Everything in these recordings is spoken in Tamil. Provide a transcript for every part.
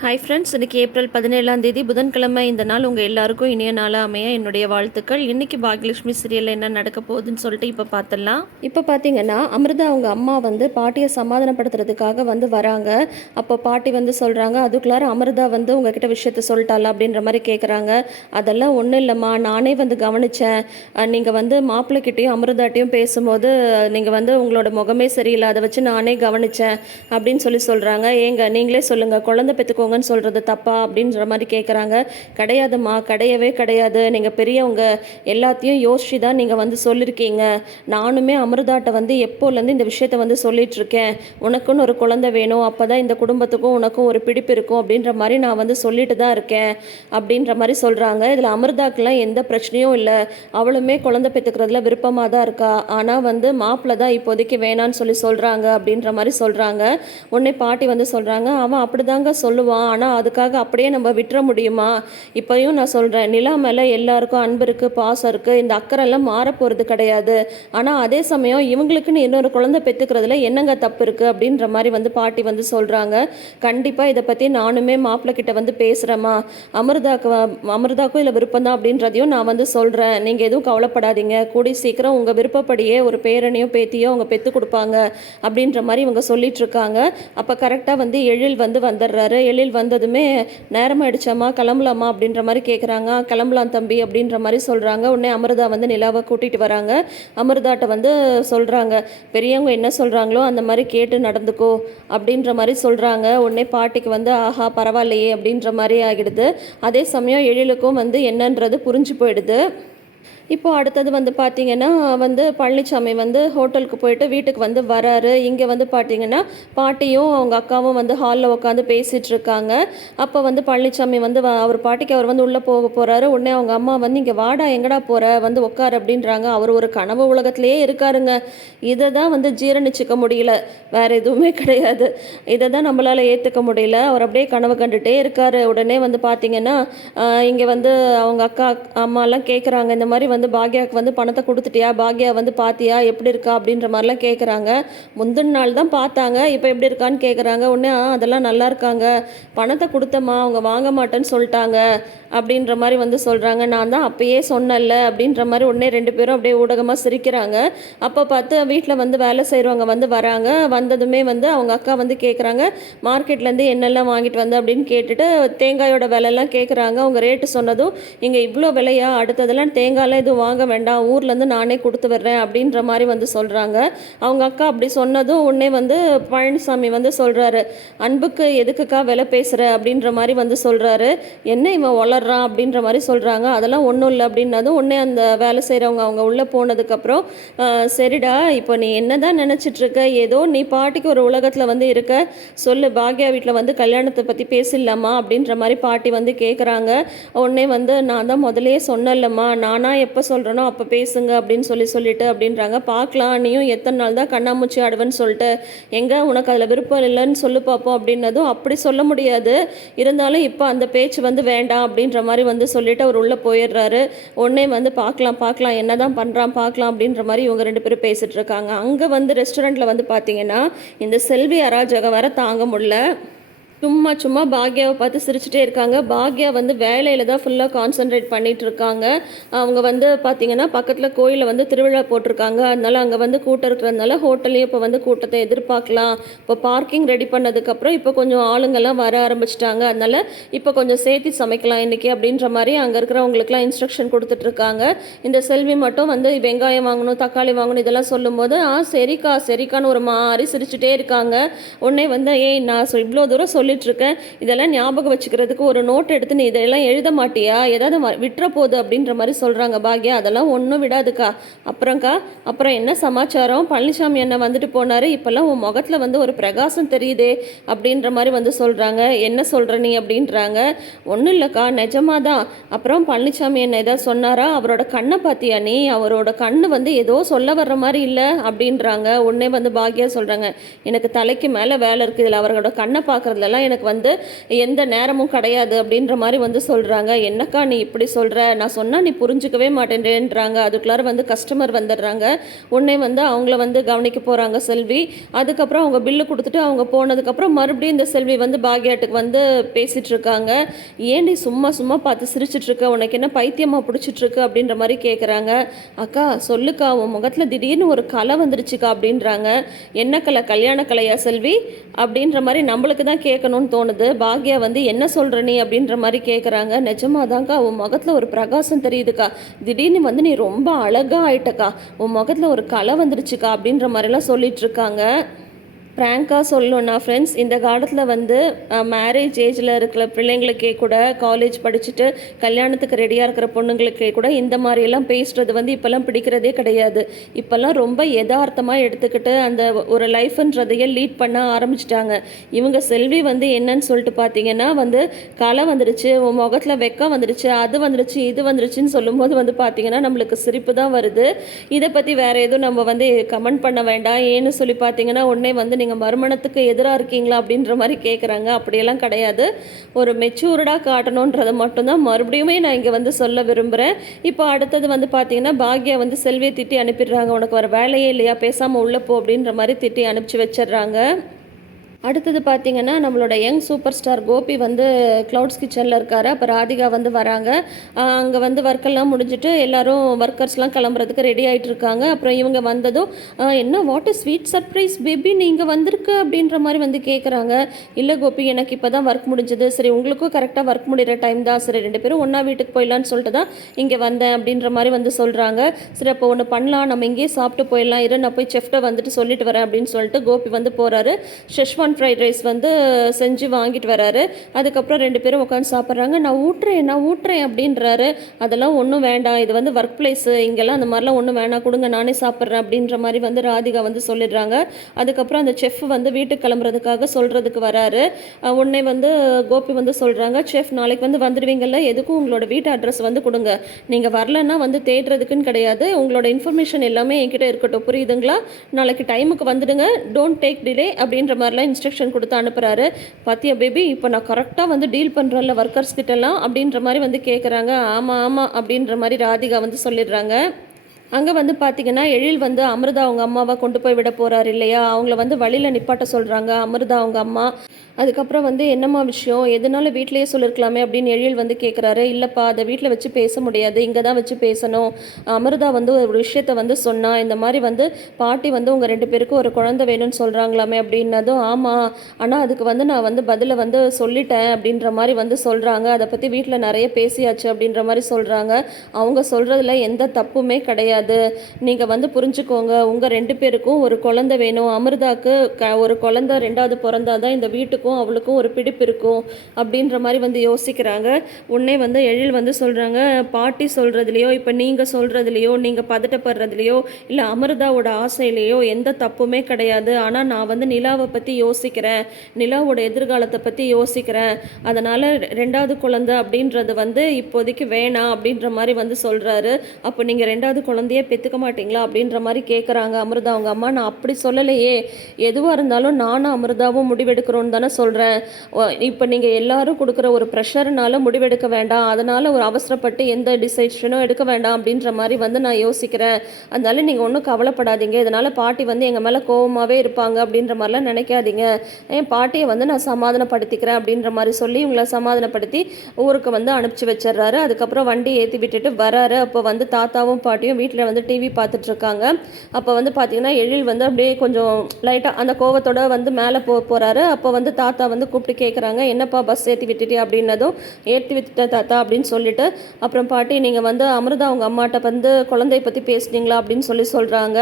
ஹாய் ஃப்ரெண்ட்ஸ் இன்றைக்கி ஏப்ரல் பதினேழாம் தேதி புதன்கிழமை. இந்த நாள் உங்கள் எல்லாருக்கும் இனிய நாளாக அமைய என்னுடைய வாழ்த்துக்கள். இன்றைக்கி பாக்யலட்சுமி சீரியலில் என்ன நடக்க போகுதுன்னு சொல்லிட்டு இப்போ பார்த்துடலாம் இப்போ பார்த்தீங்கன்னா அமிர்தா அவங்க அம்மா வந்து பாட்டியை சமாதானப்படுத்துறதுக்காக வந்து வராங்க. அப்போ பாட்டி வந்து சொல்கிறாங்க அதுக்குள்ளார அமிர்தா வந்து உங்ககிட்ட விஷயத்த சொல்லிட்டாளா? அப்படின்ற மாதிரி கேட்குறாங்க அதெல்லாம் ஒன்றும் இல்லைம்மா நானே வந்து கவனித்தேன் நீங்கள் வந்து மாப்பிள்ளைக்கிட்டேயும் அமிர்தாட்டையும் பேசும்போது நீங்கள் வந்து உங்களோட முகமே சரியில்லை அதை வச்சு நானே கவனித்தேன் அப்படின்னு சொல்லி சொல்கிறாங்க ஏங்க நீங்களே சொல்லுங்கள் குழந்தை போங்கன்னு சொல்கிறது தப்பா அப்படின்ற மாதிரி கேட்குறாங்க கிடையாதுமா கிடையவே கிடையாது. நீங்கள் பெரியவங்க எல்லாத்தையும் யோசிச்சு தான் நீங்கள் வந்து சொல்லியிருக்கீங்க நானுமே அமிர்தாட்ட வந்து எப்போலேருந்து இந்த விஷயத்த வந்து சொல்லிகிட்ருக்கேன் உனக்குன்னு ஒரு குழந்தை வேணும். அப்போ தான் இந்த குடும்பத்துக்கும் உனக்கும் ஒரு பிடிப்பு இருக்கும் அப்படின்ற மாதிரி நான் வந்து சொல்லிட்டு தான் இருக்கேன் அப்படின்ற மாதிரி சொல்கிறாங்க இதில் அமிர்தாக்கெலாம் எந்த பிரச்சனையும் இல்லை. அவளுமே குழந்தை பெற்றுக்கிறதுல விருப்பமாக தான் இருக்கா. ஆனால் வந்து மாப்பிள்ளை தான் இப்போதைக்கு வேணான்னு சொல்லி சொல்கிறாங்க அப்படின்ற மாதிரி சொல்கிறாங்க உடனே பாட்டி வந்து சொல்கிறாங்க அவன் அப்படிதாங்க சொல்லுவான். ஆனால் அதுக்காக அப்படியே நம்ம விட்டுற முடியுமா? இப்போயும் நான் சொல்கிறேன் நிலா மேலே எல்லாருக்கும் அன்பு இருக்குது பாசம் இருக்குது இந்த அக்கறைலாம் மாற போகிறது கிடையாது. ஆனால் அதே சமயம் இவங்களுக்குன்னு இன்னொரு குழந்தை பெற்றுக்கிறதுல என்னங்க தப்பு இருக்குது அப்படின்ற மாதிரி வந்து பாட்டி வந்து சொல்கிறாங்க கண்டிப்பாக இதை பற்றி நானுமே மாப்பிள்ளை கிட்ட வந்து பேசுகிறேம்மா அமிர்தாக்கு அமிர்தாக்கும் இல்லை விருப்பம் தான் அப்படின்றதையும் நான் வந்து சொல்கிறேன் நீங்கள் எதுவும் கவலைப்படாதீங்க. கூடி சீக்கிரம் உங்கள் விருப்பப்படியே ஒரு பேரனையும் பேத்தியோ அவங்க பெற்று கொடுப்பாங்க அப்படின்ற மாதிரி இவங்க சொல்லிட்டு இருக்காங்க. அப்போ கரெக்டாக வந்து எழில் வந்து வந்துடுறாரு. எழில் வந்ததுமே நேரம் ஆயிடுச்சாம்மா கிளம்பலாமா அப்படின்ற மாதிரி கேட்குறாங்க கிளம்பலாம் தம்பி அப்படின்ற மாதிரி சொல்கிறாங்க உடனே அமிர்தா வந்து நிலாவை கூட்டிகிட்டு வராங்க. அமிர்தாட்ட வந்து சொல்கிறாங்க பெரியவங்க என்ன சொல்கிறாங்களோ அந்த மாதிரி கேட்டு நடந்துக்கோ அப்படின்ற மாதிரி சொல்கிறாங்க உடனே பாட்டிக்கு வந்து ஆஹா பரவாயில்லையே அப்படின்ற மாதிரி ஆகிடுது. அதே சமயம் எழிலுக்கும் வந்து என்னன்றது புரிஞ்சு போயிடுது. இப்போ அடுத்தது வந்து பார்த்தீங்கன்னா வந்து பழனிசாமி வந்து ஹோட்டலுக்கு போயிட்டு வீட்டுக்கு வந்து வராரு. இங்கே வந்து பார்த்தீங்கன்னா பாட்டியும் அவங்க அக்காவும் வந்து ஹாலில் உட்காந்து பேசிகிட்டு இருக்காங்க அப்போ வந்து பழனிசாமி வந்து அவர் பாட்டிக்கு அவர் வந்து உள்ளே போக போகிறாரு உடனே அவங்க அம்மா வந்து இங்கே வாடா எங்கடா போகிற வந்து உட்கார் அப்படின்றாங்க. அவர் ஒரு கனவு உலகத்திலேயே இருக்காருங்க. இதை தான் வந்து ஜீரணிச்சிக்க முடியல. வேற எதுவுமே கிடையாது. இதை தான் நம்மளால் ஏற்றுக்க முடியல. அவர் அப்படியே கனவு கண்டுகிட்டே இருக்காரு. உடனே வந்து பார்த்தீங்கன்னா இங்கே வந்து அவங்க அக்கா அம்மாலாம் கேட்குறாங்க இந்த மாதிரி வந்து வந்து பாக்யாவுக்கு வந்து பணத்தை கொடுத்துட்டியா? பாக்யா வந்து பாத்தியா? எப்படி இருக்கா? அப்படின்ற மாதிரிலாம் கேட்குறாங்க முந்தின நாள் தான் பார்த்தாங்க. இப்போ எப்படி இருக்கான்னு கேட்குறாங்க உடனே "ஆ, அதெல்லாம் நல்லா இருக்காங்க. பணத்தை கொடுத்தம்மா. அவங்க வாங்க மாட்டேன்னு சொல்லிட்டாங்க. அப்படின்ற மாதிரி வந்து சொல்கிறாங்க நான் தான் அப்பயே சொன்னேன்ல அப்படின்ற மாதிரி உடனே ரெண்டு பேரும் அப்படியே ஊடகமாக சிரிக்கிறாங்க. அப்போ பார்த்து வீட்டில் வந்து வேலை செய்கிறவங்க வந்து வராங்க. வந்ததுமே வந்து அவங்க அக்கா வந்து கேட்குறாங்க மார்க்கெட்லேருந்து என்னெல்லாம் வாங்கிட்டு வந்து? அப்படின்னு கேட்டுட்டு தேங்காயோட விலைலாம் கேட்குறாங்க அவங்க ரேட்டு சொன்னதும் இங்கே இவ்வளோ விலையா? அடுத்ததெல்லாம் தேங்காயெலாம் எதுவும் வாங்க வேண்டாம் ஊர்லேருந்து நானே கொடுத்து வர்றேன் அப்படின்ற மாதிரி வந்து சொல்கிறாங்க அவங்க அக்கா அப்படி சொன்னதும் உடனே வந்து பழனிசாமி வந்து சொல்கிறாரு அன்புக்கு எதுக்குக்கா விலை பேசுகிற அப்படின்ற மாதிரி வந்து சொல்கிறாரு என்ன இவன் வளர்றான் அப்படின்ற மாதிரி சொல்கிறாங்க அதெல்லாம் ஒன்றும் இல்லை அப்படின்னதும் உடனே அந்த வேலை செய்கிறவங்க அவங்க உள்ளே போனதுக்கப்புறம் சரிடா இப்போ நீ என்ன தான் நினச்சிட்ருக்க ஏதோ நீ பாட்டிக்கு ஒரு உலகத்தில் வந்து இருக்க. சொல்லு பாக்யா வீட்டில் வந்து கல்யாணத்தை பற்றி பேசிடலாமா? அப்படின்ற மாதிரி பாட்டி வந்து கேட்குறாங்க உடனே வந்து நான் தான் முதலே சொன்னேன்லம்மா. நானாக எப்போ எப்போ சொல்கிறனோ அப்போ பேசுங்க அப்படின்னு சொல்லி சொல்லிட்டு அப்படின்றாங்க. பார்க்கலாம் நீயும் எத்தனை நாள் தான் கண்ணாமூச்சி ஆடுவேன்னு சொல்லிட்டு. எங்கே? உனக்கு அதில் விருப்பம் இல்லைன்னு சொல்லு பார்ப்போம் அப்படின்னதும் அப்படி சொல்ல முடியாது. இருந்தாலும் இப்போ அந்த பேச்சு வந்து வேண்டாம் அப்படின்ற மாதிரி வந்து சொல்லிட்டு அவர் உள்ளே போயிடுறாரு. உடனே வந்து பார்க்கலாம் பார்க்கலாம் என்ன தான் பண்ணுறான் பார்க்கலாம் அப்படின்ற மாதிரி இவங்க ரெண்டு பேரும் பேசிகிட்டு இருக்காங்க. அங்கே வந்து ரெஸ்டாரண்ட்டில் வந்து பார்த்தீங்கன்னா இந்த செல்வி அராஜகம் வர தாங்க முடியல. சும்மா சும்மா பாக்யாவை பார்த்து சிரிச்சுட்டே இருக்காங்க. பாக்யா வந்து வேலையில் தான் ஃபுல்லாக கான்சென்ட்ரேட் பண்ணிகிட்டு இருக்காங்க. அவங்க வந்து பார்த்தீங்கன்னா பக்கத்தில் கோயிலில் வந்து திருவிழா போட்டிருக்காங்க. அதனால் அங்கே வந்து கூட்டம் இருக்கிறதுனால ஹோட்டல்லையும் இப்போ வந்து கூட்டத்தை எதிர்பார்க்கலாம். இப்போ பார்க்கிங் ரெடி பண்ணதுக்கப்புறம் இப்போ கொஞ்சம் ஆளுங்கெல்லாம் வர ஆரம்பிச்சிட்டாங்க. அதனால் இப்போ கொஞ்சம் சேர்த்து சமைக்கலாம் இன்னைக்கு அப்படின்ற மாதிரி அங்கே இருக்கிறவங்களுக்குலாம் இன்ஸ்ட்ரக்ஷன் கொடுத்துட்ருக்காங்க இந்த செல்வி மட்டும் வந்து வெங்காயம் வாங்கணும் தக்காளி வாங்கணும் இதெல்லாம் சொல்லும்போது ஆ சரிக்கா சரிக்கான்னு ஒரு மாதிரி சிரிச்சுட்டே இருக்காங்க. உடனே வந்து ஏய் நான் சொ- இவ்வளோ தூரம் சொல்லி இருக்கேன் இதெல்லாம் ஞாபகம் வச்சுக்கிறதுக்கு ஒரு நோட் எடுத்து நீ இதெல்லாம் எழுத மாட்டியா? ஏதாவது ம- விட்டுற போகுது அப்படின்ற மாதிரி சொல்கிறாங்க பாக்யா. அதெல்லாம் ஒன்றும் விடாதுக்கா. அப்புறம்க்கா அப்புறம் என்ன சமாச்சாரம்? பழனிசாமி என்ன வந்துட்டு போனார். இப்போல்லாம் உன் முகத்தில் வந்து ஒரு பிரகாசம் தெரியுதே அப்படின்ற மாதிரி வந்து சொல்கிறாங்க என்ன சொல்கிற நீ அப்படின்றாங்க. ஒன்றும் இல்லைக்கா நிஜமாக தான் அப்புறம் பழனிசாமி என்ன ஏதாவது சொன்னாரா? அவரோட கண்ணை பார்த்தியா நீ? அவரோட கண்ணு வந்து ஏதோ சொல்ல வர்ற மாதிரி இல்லை அப்படின்றாங்க. உடனே வந்து பாக்யா சொல்கிறாங்க எனக்கு தலைக்கு மேலே வேலை இருக்குது இதில் அவரோட கண்ணை பார்க்குறதுலலாம் அதுக்கெல்லாம் எனக்கு வந்து எந்த நேரமும் கிடையாது அப்படின்ற மாதிரி வந்து சொல்கிறாங்க என்னக்கா நீ இப்படி சொல்கிற நான் சொன்னால் நீ புரிஞ்சுக்கவே மாட்டேன்றேன்றாங்க. அதுக்குள்ளார வந்து கஸ்டமர் வந்துடுறாங்க. உடனே வந்து அவங்கள வந்து கவனிக்க போகிறாங்க செல்வி. அதுக்கப்புறம் அவங்க பில்லு கொடுத்துட்டு அவங்க போனதுக்கப்புறம் மறுபடியும் இந்த செல்வி வந்து பாக்யாட்டுக்கு வந்து பேசிகிட்டு இருக்காங்க. ஏன் நீ சும்மா சும்மா பார்த்து சிரிச்சிட்ருக்க உனக்கு என்ன பைத்தியமாக பிடிச்சிட்ருக்கு அப்படின்ற மாதிரி கேட்குறாங்க அக்கா சொல்லுக்கா உன் முகத்தில் திடீர்னு ஒரு கலை வந்துருச்சுக்கா? அப்படின்றாங்க. என்ன கலை? கல்யாண கலையா செல்வி? அப்படின்ற மாதிரி நம்மளுக்கு தான் கேட்கணும்னு தோணுது. பாக்யா வந்து என்ன சொல்கிற நீ அப்படின்ற மாதிரி கேட்குறாங்க நிஜமாதாங்க்கா உன் முகத்தில் ஒரு பிரகாசம் தெரியுதுக்கா. திடீர்னு வந்து நீ ரொம்ப அழகாக ஆயிட்டக்கா. உன் முகத்தில் ஒரு கலை வந்துருச்சுக்கா அப்படின்ற மாதிரிலாம் சொல்லிட்டு இருக்காங்க. ப்ராங்காக சொல்லணும்னா ஃப்ரெண்ட்ஸ் இந்த காலத்தில் வந்து மேரேஜ் ஏஜில் இருக்கிற பிள்ளைங்களுக்கே கூட காலேஜ் படிச்சுட்டு கல்யாணத்துக்கு ரெடியாக இருக்கிற பொண்ணுங்களுக்கே கூட இந்த மாதிரியெல்லாம் பேசுகிறது வந்து இப்போல்லாம் பிடிக்கிறதே கிடையாது. இப்போல்லாம் ரொம்ப யதார்த்தமாக எடுத்துக்கிட்டு அந்த ஒரு லைஃப்ன்றதையே லீட் பண்ண ஆரம்பிச்சிட்டாங்க. இவங்க செல்வி வந்து என்னன்னு சொல்லிட்டு பார்த்தீங்கன்னா வந்து களை வந்துடுச்சு உன் முகத்தில் வெக்கம் வந்துடுச்சு அது வந்துடுச்சு இது வந்துடுச்சுன்னு சொல்லும்போது வந்து பார்த்தீங்கன்னா நம்மளுக்கு சிரிப்பு தான் வருது. இதை பற்றி வேறு எதுவும் நம்ம வந்து கமெண்ட் பண்ண வேண்டாம். ஏன்னு சொல்லி பார்த்தீங்கன்னா உடனே வந்து நீங்கள் நீங்கள் மறுமணத்துக்கு எதிராக இருக்கீங்களா அப்படின்ற மாதிரி கேட்குறாங்க அப்படியெல்லாம் கிடையாது. ஒரு மெச்சூர்டாக காட்டணுன்றதை மட்டும்தான். மறுபடியுமே நான் இங்கே வந்து சொல்ல விரும்புகிறேன் இப்போ அடுத்தது வந்து பார்த்தீங்கன்னா பாக்யா வந்து செல்வியை திட்டி அனுப்பிடுறாங்க. உனக்கு வர வேலையே இல்லையா? பேசாமல் உள்ளே போ அப்படின்ற மாதிரி திட்டி அனுப்பிச்சி வச்சிடுறாங்க. அடுத்தது பார்த்தீங்கன்னா நம்மளோட யங் சூப்பர் ஸ்டார் கோபி வந்து க்ளவுட்ஸ் கிச்சனில் இருக்கார். அப்போ ராதிகா வந்து வராங்க. அங்கே வந்து ஒர்க்கெல்லாம் முடிஞ்சுட்டு எல்லாரும் ஒர்க்கர்ஸ்லாம் கிளம்புறதுக்கு ரெடி ஆகிட்டு இருக்காங்க. அப்புறம் இவங்க வந்ததும் என்ன what is sweet surprise baby நீங்கள் வந்திருக்கு அப்படின்ற மாதிரி வந்து கேட்குறாங்க இல்லை கோபி எனக்கு இப்போ தான் ஒர்க் முடிஞ்சது. சரி உங்களுக்கும் கரெக்டாக ஒர்க் முடிகிற டைம் தான். சரி ரெண்டு பேரும் ஒன்றா வீட்டுக்கு போயிடலான்னு சொல்லிட்டு தான் இங்கே வந்தேன் அப்படின்ற மாதிரி வந்து சொல்கிறாங்க சரி அப்போ ஒன்று பண்ணலாம். நம்ம இங்கேயே சாப்பிட்டு போயிடலாம். இரு நான் போய் செஃப்ட்டை வந்துட்டு சொல்லிட்டு வரேன் அப்படின்னு சொல்லிட்டு கோபி வந்து போகிறாரு ஷெஷ்வான் ஃப்ரைட் ரைஸ் வந்து செஞ்சு வாங்கிட்டு வராரு. அதுக்கப்புறம் ரெண்டு பேரும் உட்காந்து சாப்பிட்றாங்க. நான் ஊட்டுறேன் நான் ஊட்டுறேன் அப்படின்றாரு. அதெல்லாம் ஒன்றும் வேண்டாம். இது வந்து ஒர்க் பிளேஸு இங்கெல்லாம் அந்த மாதிரிலாம் ஒன்றும் வேணாம். கொடுங்க நானே சாப்பிட்றேன் அப்படின்ற மாதிரி வந்து ராதிகா வந்து சொல்லிடுறாங்க. அதுக்கப்புறம் அந்த செஃப் வந்து வீட்டுக்கு கிளம்புறதுக்காக சொல்கிறதுக்கு வராரு. உடனே வந்து கோபி வந்து சொல்கிறாங்க செஃப் நாளைக்கு வந்து வந்துடுவீங்கல்ல எதுக்கும் உங்களோட வீட்டு அட்ரஸ் வந்து கொடுங்க. நீங்கள் வரலன்னா வந்து தேடுறதுக்குன்னு கிடையாது. உங்களோட இன்ஃபர்மேஷன் எல்லாமே என்கிட்ட இருக்கட்டும். புரியுதுங்களா? நாளைக்கு டைமுக்கு வந்துடுங்க. டோன்ட் டேக் டிலே அப்படின்ற மாதிரிலாம் இன்ஸ்ட்ரக்ஷன் கொடுத்து அனுப்புகிறாரு பாத்தியா பேபி இப்போ நான் கரெக்டாக வந்து டீல் பண்ணுறேன்ல ஒர்க்கர்ஸ் கிட்டலாம் அப்படின்ற மாதிரி வந்து கேட்குறாங்க ஆமாம் ஆமாம் அப்படின்ற மாதிரி ராதிகா வந்து சொல்லிடுறாங்க. அங்கே வந்து பார்த்தீங்கன்னா எழில் வந்து அமிர்தா அவங்க அம்மாவை கொண்டு போய் விட போகிறாரு இல்லையா? அவங்கள வந்து வழியில் நிப்பாட்ட சொல்கிறாங்க அமிர்தா அவங்க அம்மா. அதுக்கப்புறம் வந்து என்னம்மா விஷயம்? எதனால வீட்டிலேயே சொல்லியிருக்கலாமே அப்படின்னு எழில் வந்து கேட்குறாரு இல்லைப்பா அதை வீட்டில் வச்சு பேச முடியாது. இங்கே தான் வச்சு பேசணும். அமிர்தா வந்து ஒரு விஷயத்த வந்து சொன்னா இந்த மாதிரி வந்து பாட்டி வந்து உங்கள் ரெண்டு பேருக்கும் ஒரு குழந்தை வேணும்னு சொல்கிறாங்களாமே அப்படின்னதும் ஆமாம் ஆனால் அதுக்கு வந்து நான் வந்து பதிலை வந்து சொல்லிட்டேன் அப்படின்ற மாதிரி வந்து சொல்கிறாங்க அதை பற்றி வீட்டில் நிறைய பேசியாச்சு அப்படின்ற மாதிரி சொல்கிறாங்க அவங்க சொல்கிறதுல எந்த தப்புமே கிடையாது. நீங்கள் வந்து புரிஞ்சுக்கோங்க. உங்கள் ரெண்டு பேருக்கும் ஒரு குழந்தை வேணும். அமிர்தாக்கு க ஒரு குழந்த ரெண்டாவது பிறந்தாதான் இந்த வீட்டுக்கும் அவளுக்கும் ஒரு பிடிப்பு இருக்கும் அப்படின்ற மாதிரி வந்து யோசிக்கிறாங்க. உடனே வந்து எழில் வந்து சொல்கிறாங்க பாட்டி சொல்கிறதுலையோ இப்போ நீங்கள் சொல்கிறதுலையோ நீங்கள் பதட்டப்படுறதுலையோ இல்லை அமிர்தாவோட ஆசையிலையோ எந்த தப்புமே கிடையாது. ஆனால் நான் வந்து நிலாவை பற்றி யோசிக்கிறேன். நிலாவோட எதிர்காலத்தை பற்றி யோசிக்கிறேன். அதனால் ரெண்டாவது குழந்தை அப்படின்றது வந்து இப்போதைக்கு வேணாம் அப்படின்ற மாதிரி வந்து சொல்கிறாரு அப்போ நீங்கள் ரெண்டாவது குழந்தையே பெற்றுக்க மாட்டீங்களா அப்படின்ற மாதிரி கேட்குறாங்க அமிர்தா அவங்க அம்மா நான் அப்படி சொல்லலையே. எதுவாக இருந்தாலும் நானும் அமிர்தாவும் முடிவெடுக்கிறோன்னு தானே சொல்கிறேன் இப்போ நீங்கள் எல்லாரும் கொடுக்குற ஒரு ப்ரெஷர்னால முடிவெடுக்க வேண்டாம். அதனால் ஒரு அவசரப்பட்டு எந்த டிசிஷனும் எடுக்க வேண்டாம் அப்படின்ற மாதிரி வந்து நான் யோசிக்கிறேன். அதனால நீங்கள் ஒன்றும் கவலைப்படாதீங்க. இதனால் பாட்டி வந்து எங்கள் மேலே கோவமாகவே இருப்பாங்க அப்படின்ற மாதிரிலாம் நினைக்காதீங்க. என் பாட்டியை வந்து நான் சமாதானப்படுத்திக்கிறேன் அப்படின்ற மாதிரி சொல்லி இவங்களை சமாதானப்படுத்தி ஊருக்கு வந்து அனுப்பிச்சி வச்சிடுறாரு. அதுக்கப்புறம் வண்டி ஏற்றி விட்டுட்டு வராரு. அப்போ வந்து தாத்தாவும் பாட்டியும் வீட்டில் வந்து டிவி பார்த்துட்ருக்காங்க. அப்போ வந்து பார்த்தீங்கன்னா எழில் வந்து அப்படியே கொஞ்சம் லைட்டாக அந்த கோவத்தோட வந்து மேலே போ போகிறாரு அப்போ வந்து தாத்தா வந்து கூப்பிட்டு கேட்குறாங்க என்னப்பா பஸ் ஏற்றி விட்டுட்டியா? அப்படின்னதும் ஏற்றி விட்டுட்டேன் தாத்தா அப்படின்னு சொல்லிட்டு அப்புறம் பாட்டி நீங்கள் வந்து அமிர்தா அவங்க அம்மாட்ட வந்து குழந்தைய பற்றி பேசுனீங்களா? அப்படின்னு சொல்லி சொல்கிறாங்க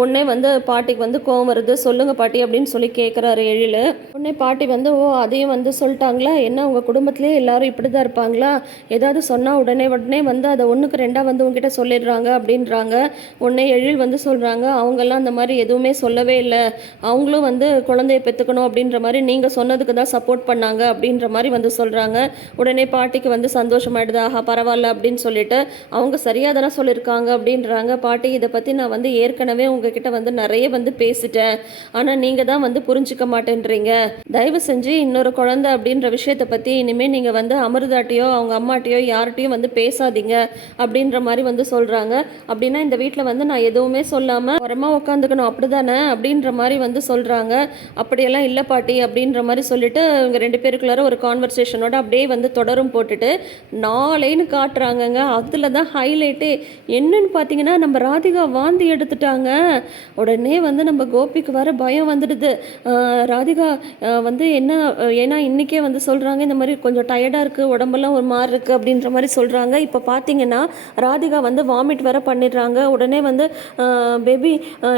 உடனே வந்து பாட்டிக்கு வந்து கோவம் வருது சொல்லுங்கள் பாட்டி அப்படின்னு சொல்லி கேட்குறாரு எழில். உடனே பாட்டி வந்து ஓ அதையும் வந்து சொல்லிட்டாங்களா? என்ன உங்கள் குடும்பத்திலே எல்லாரும் இப்படி தான் இருப்பாங்களா? ஏதாவது சொன்னால் உடனே உடனே வந்து அதை ஒன்றுக்கு ரெண்டாக வந்து உங்ககிட்ட சொல்லிடுறாங்க அப்படின்ற சொல்கிறாங்க உடனே எழில் வந்து சொல்கிறாங்க அவங்கெல்லாம் அந்த மாதிரி எதுவுமே சொல்லவே இல்லை. அவங்களும் வந்து குழந்தைய பெற்றுக்கணும் அப்படின்ற மாதிரி நீங்கள் சொன்னதுக்கு தான் சப்போர்ட் பண்ணாங்க அப்படின்ற மாதிரி வந்து சொல்கிறாங்க உடனே பாட்டிக்கு வந்து சந்தோஷமாயிடுது. ஆஹா பரவாயில்ல அப்படின்னு சொல்லிட்டு அவங்க சரியாக தானே சொல்லியிருக்காங்க அப்படின்றாங்க. பாட்டி இதை பற்றி நான் வந்து ஏற்கனவே உங்ககிட்ட வந்து நிறைய வந்து பேசிட்டேன். ஆனால் நீங்கள் தான் வந்து புரிஞ்சுக்க மாட்டேன்றீங்க. தயவு செஞ்சு இன்னொரு குழந்தை அப்படின்ற விஷயத்தை பற்றி இனிமேல் நீங்கள் வந்து அமிர்தாட்டியோ அவங்க அம்மாட்டியோ யார்கிட்டயும் வந்து பேசாதீங்க அப்படின்ற மாதிரி வந்து சொல்கிறாங்க அப்படி அப்படின்னா இந்த வீட்டில் வந்து நான் எதுவுமே சொல்லாமல் உரமாக உட்காந்துக்கணும் அப்படிதானே? அப்படின்ற மாதிரி வந்து சொல்கிறாங்க அப்படியெல்லாம் இல்லை பாட்டி அப்படின்ற மாதிரி சொல்லிட்டு இவங்க ரெண்டு பேருக்குள்ளார ஒரு கான்வர்சேஷனோட அப்படியே வந்து தொடரும் போட்டுட்டு நாளைன்னு காட்டுறாங்கங்க. அதில் தான் ஹைலைட்டே என்னன்னு பார்த்தீங்கன்னா நம்ம ராதிகா வாந்தி எடுத்துட்டாங்க. உடனே வந்து நம்ம கோபிக்கு வர பயம் வந்துடுது. ராதிகா வந்து என்ன ஏன்னா இன்றைக்கே வந்து சொல்கிறாங்க இந்த மாதிரி கொஞ்சம் டயர்டாக இருக்குது உடம்பெல்லாம் ஒரு மாதிரி இருக்குது அப்படின்ற மாதிரி சொல்கிறாங்க இப்போ பார்த்தீங்கன்னா ராதிகா வந்து வாமிட் வேற பண்ணிடுறாங்க உடனே வந்து பேபி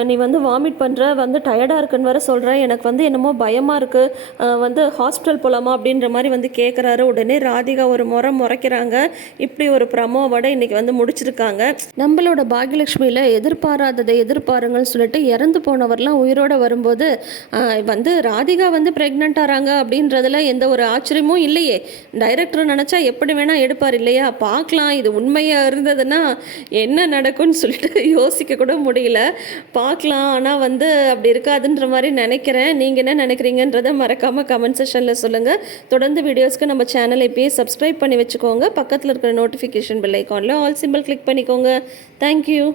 நீ வந்து வாமிட் பண்ணுற வந்து டயர்டாக இருக்குன்னு வர சொல்கிறேன் எனக்கு வந்து என்னமோ பயமாக இருக்குது வந்து ஹாஸ்பிட்டல் போகலாமா அப்படின்ற மாதிரி வந்து கேட்குறாரு உடனே ராதிகா ஒரு முறை முறைக்கிறாங்க. இப்படி ஒரு ப்ரமோவோட இன்னைக்கு வந்து முடிச்சிருக்காங்க. நம்மளோட பாகியலட்சுமியில் எதிர்பாராததை எதிர்பாருங்கன்னு சொல்லிட்டு இறந்து போனவர்லாம் உயிரோட வரும்போது வந்து ராதிகா வந்து ப்ரெக்னென்ட் ஆறாங்க அப்படின்றதுல எந்த ஒரு ஆச்சரியமும் இல்லையே. டைரக்டர் நினச்சா எப்படி வேணால் எடுப்பார் இல்லையா? பார்க்கலாம். இது உண்மையாக இருந்ததுன்னா என்ன நடக்கும்? நடக்கும்னு சொல்லிட்டு யோசிக்க கூட முடியல. பார்க்கலாம். ஆனால் வந்து அப்படி இருக்காதுன்ற மாதிரி நினைக்கிறேன். நீங்கள் என்ன நினைக்கிறீங்கன்றதை மறக்காமல் கமெண்ட் செஷனில் சொல்லுங்கள் தொடர்ந்து வீடியோஸ்க்கு நம்ம சேனலை இப்பயே சப்ஸ்கிரைப் பண்ணி வச்சுக்கோங்க. பக்கத்தில் இருக்கிற நோட்டிஃபிகேஷன் பெல் ஐக்கானில் ஆல் சிம்பிள் கிளிக் பண்ணிக்கோங்க. Thank you